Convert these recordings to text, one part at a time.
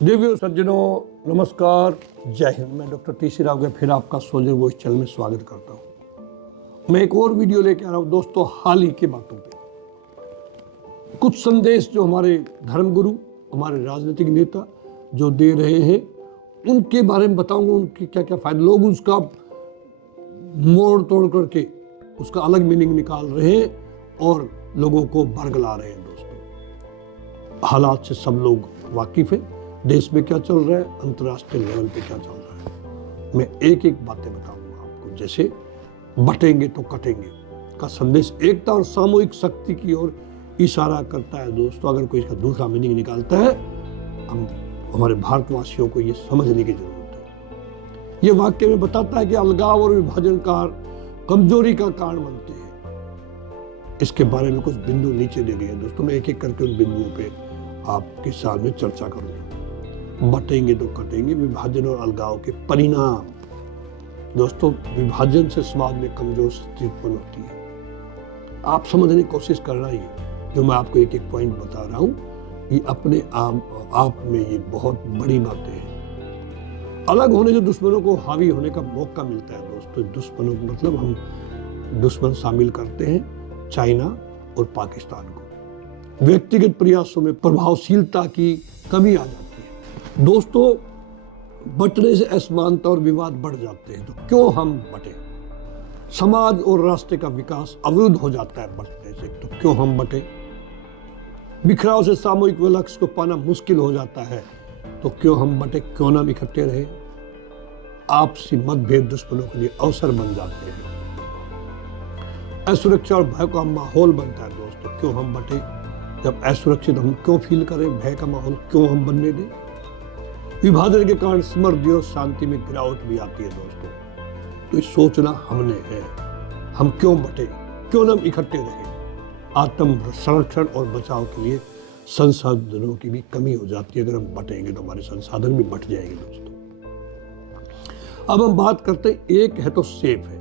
देवियों सज्जनों नमस्कार, जय हिंद। मैं डॉक्टर टी.सी. राव का फिर आपका सोल्जर वॉइस चैनल में स्वागत करता हूँ। मैं एक और वीडियो लेके आ रहा हूँ दोस्तों, हाल ही की बातों पे कुछ संदेश जो हमारे धर्मगुरु, हमारे राजनीतिक नेता जो दे रहे हैं उनके बारे में बताऊंगा। उनके क्या क्या फायदे, लोग उसका मोड़ तोड़ करके उसका अलग मीनिंग निकाल रहे हैं और लोगों को बरगला रहे हैं। दोस्तों, हालात से सब लोग वाकिफ हैं। देश में क्या चल रहा है, अंतर्राष्ट्रीय लेवल पे क्या चल रहा है, मैं एक एक बातें बताऊंगा आपको। जैसे बटेंगे तो कटेंगे का संदेश एकता और सामूहिक शक्ति की ओर इशारा करता है। दोस्तों, अगर कोई इसका दूसरा मीनिंग निकालता है, हमारे भारतवासियों को ये समझने की जरूरत है। ये वाक्य में बताता है कि अलगाव और विभाजनकार कमजोरी का कारण बनते हैं। इसके बारे में कुछ बिंदु नीचे दिए गए हैं। दोस्तों, मैं एक एक करके उन बिंदुओं पे आपके सामने चर्चा करूंगा। बटेंगे तो कटेंगे, विभाजन और अलगाव के परिणाम। दोस्तों, विभाजन से समाज में कमजोर स्थिति उत्पन्न होती है। आप समझने की कोशिश कर रहा है जो मैं आपको एक एक पॉइंट बता रहा हूँ, ये अपने आप में ये बहुत बड़ी बातें हैं। अलग होने से दुश्मनों को हावी होने का मौका मिलता है। दोस्तों, दुश्मनों को मतलब हम दुश्मन शामिल करते हैं चाइना और पाकिस्तान को। व्यक्तिगत प्रयासों में प्रभावशीलता की कमी आ जाती है। दोस्तों, बटने से असमानता और विवाद बढ़ जाते हैं। तो क्यों हम बटे? समाज और राष्ट्र का विकास अवरुद्ध हो जाता है बटने से। तो क्यों हम बटे? बिखराव से सामूहिक लक्ष्य को पाना मुश्किल हो जाता है। तो क्यों हम बटे? क्यों ना इकट्ठे रहे? आपसी मतभेद दुश्मनों के लिए अवसर बन जाते हैं। असुरक्षा और भय का माहौल बनता है। दोस्तों, क्यों हम बटे? जब असुरक्षित हम क्यों फील करें? भय का माहौल क्यों हम बनने दें? विभाजन के कारण समृद्धि और शांति में गिरावट भी आती है। दोस्तों, तो ये सोचना हमने है। हम क्यों बटे? क्यों ना हम इकट्ठे रहे? आत्म संरक्षण और बचाव के लिए संसाधनों की भी कमी हो जाती है। अगर हम बटेंगे तो हमारे संसाधन भी बट जाएंगे। दोस्तों, अब हम बात करते हैं, एक है तो सेफ है।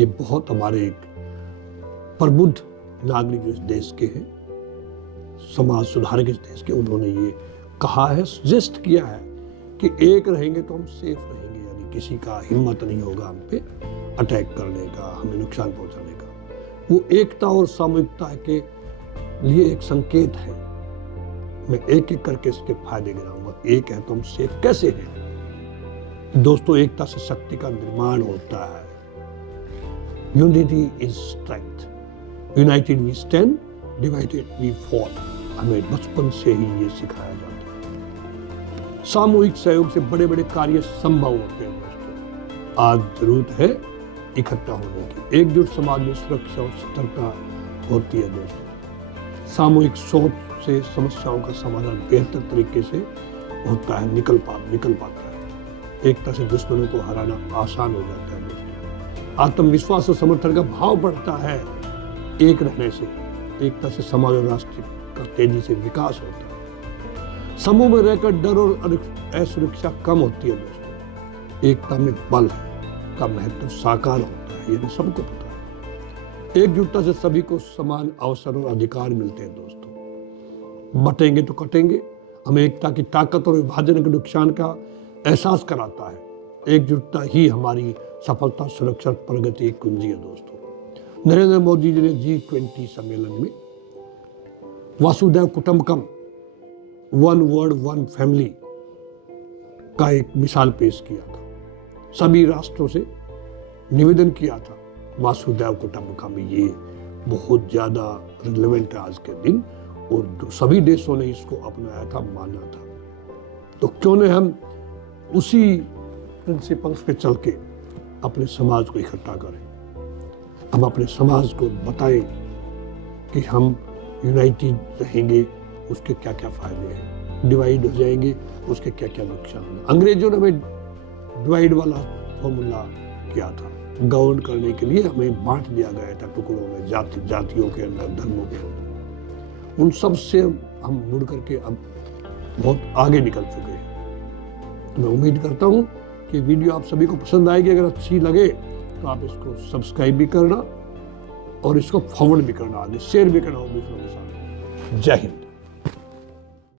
ये बहुत हमारे एक प्रबुद्ध नागरिक इस देश के हैं, समाज सुधारक इस देश के, उन्होंने ये कहा है, सजेस्ट किया है कि एक रहेंगे तो हम सेफ रहेंगे। यानी किसी का हिम्मत नहीं होगा हम पे अटैक करने का, हमें नुकसान पहुंचाने का। वो एकता और सामूहिकता के लिए एक संकेत है। मैं एक एक करके इसके फायदे गिनाऊंगा। एक है तो हम सेफ कैसे हैं? दोस्तों, एकता से शक्ति का निर्माण होता है। Unity is strength, united we stand, divided we fall. हमें बचपन से ही ये सिखाया जाता है। सामूहिक सहयोग से बड़े बड़े कार्य संभव होते हैं। दोस्तों, आज जरूरत है इकट्ठा होने की। एकजुट समाज में सुरक्षा और स्थिरता होती है। दोस्तों, सामूहिक सोच से समस्याओं का समाधान बेहतर तरीके से होता है, निकल पाता है। एकता से दुश्मनों को हराना आसान हो जाता है। दोस्तों, आत्मविश्वास और समर्थन का भाव बढ़ता है। एक रहने से, एकता से समाज और राष्ट्र का तेजी से विकास होता है। समूह में रहकर डर और असुरक्षा कम होती है। दोस्तों, एकता में बल का महत्व साकार होता है, ये सबको पता है। एकजुटता से सभी को समान अवसर और अधिकार मिलते हैं। दोस्तों, बटेंगे तो कटेंगे हमें एकता की ताकत और विभाजन के नुकसान का एहसास कराता है। एकजुटता ही हमारी सफलता, सुरक्षा, प्रगति की कुंजी है। दोस्तों, नरेंद्र मोदी जी ने G20 सम्मेलन में वसुधैव कुटुंबकम, वन वर्ल्ड वन फैमिली का एक मिसाल पेश किया था। सभी राष्ट्रों से निवेदन किया था, वसुधैव कुटुंबकम ये बहुत ज्यादा रिलेवेंट है आज के दिन, और सभी देशों ने इसको अपनाया था, माना था। तो क्यों न हम उसी प्रिंसिपल्स पे चल के अपने समाज को इकट्ठा करें। हम अपने समाज को बताएं कि हम यूनाइटेड रहेंगे, उसके क्या क्या फायदे हैं। डिवाइड हो जाएंगे, उसके क्या क्या नुकसान हैं। अंग्रेजों ने हमें डिवाइड वाला फॉर्मूला किया था। गवर्न करने के लिए हमें बांट दिया गया था टुकड़ों में, जातियों के अंदर, धर्मों के अंदर। उन सब से हम मुड़ करके अब बहुत आगे निकल चुके हैं। तो मैं उम्मीद करता हूँ कि वीडियो आप सभी को पसंद आएगी। अगर अच्छी लगे तो आप इसको सब्सक्राइब भी करना और इसको फॉरवर्ड भी करना, आगे शेयर भी करना दूसरों के साथ। जय हिंद।